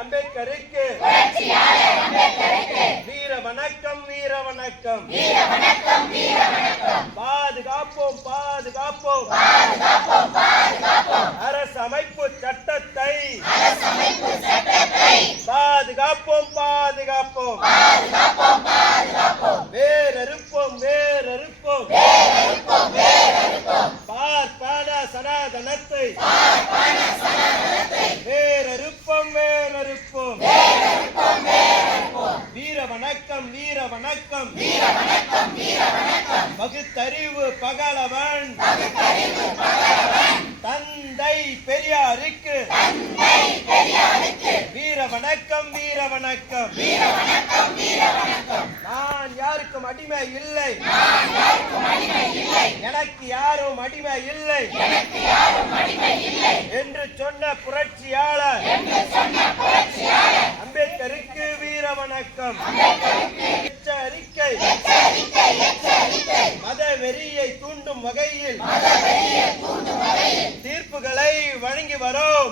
அம்பேத்கருக்கு வீர வணக்கம் வீர வணக்கம். பாதுகாப்போம் பாதுகாப்போம் அரசமைப்பு சட்டத்தை பாதுகாப்போம் பாதுகாப்போம் வேறறுப்போம் வேறறுப்போம் பார்ப்பன சனாதனத்தை வேறறுப்போம் வேறறுப்போம். வீர வணக்கம் வீர வணக்கம் பகுத்தறிவு பகலவன் தந்தை பெரியாருக்கு வீர வணக்கம் வீர வணக்கம். நான் யாருக்கும் அடிமை இல்லை, எனக்கு யாரும் அடிமை இல்லை என்று சொன்ன புரட்சியாளர் அம்பேத்கருக்கு வீர வணக்கம். எச்சரிக்கை மத வெறியை தூண்டும் வகையில் தீர்ப்புகளை வழங்கி வரும்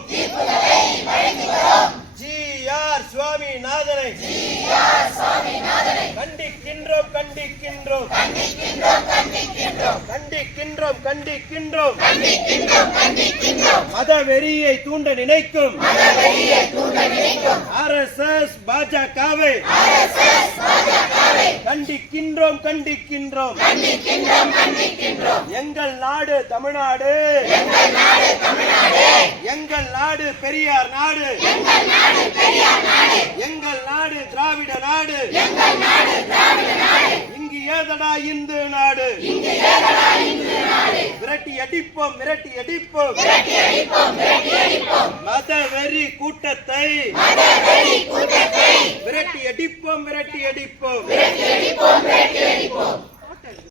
ஜி.ஆர். சுவாமிநாதனை கண்டிக்கின்றோம் கண்டிக்கின்றோம் கண்டிக்கின்றோம் கண்டிக்கின்றோம். மத வெறியை தூண்ட நினைக்கும் RSS பாஜகவை கண்டிக்கின்றோம் கண்டிக்கின்றோம். எங்கள் நாடு தமிழ்நாடு, எங்கள் நாடு பெரியார் நாடு, எங்கள் நாடு திராவிட நாடு, இங்கு ஏதடா இந்து நாடு. விரட்டி அடிப்போம் விரட்டி அடிப்போம் மத வெறி கூட்டத்தை விரட்டி அடிப்போம் விரட்டி அடிப்போம்.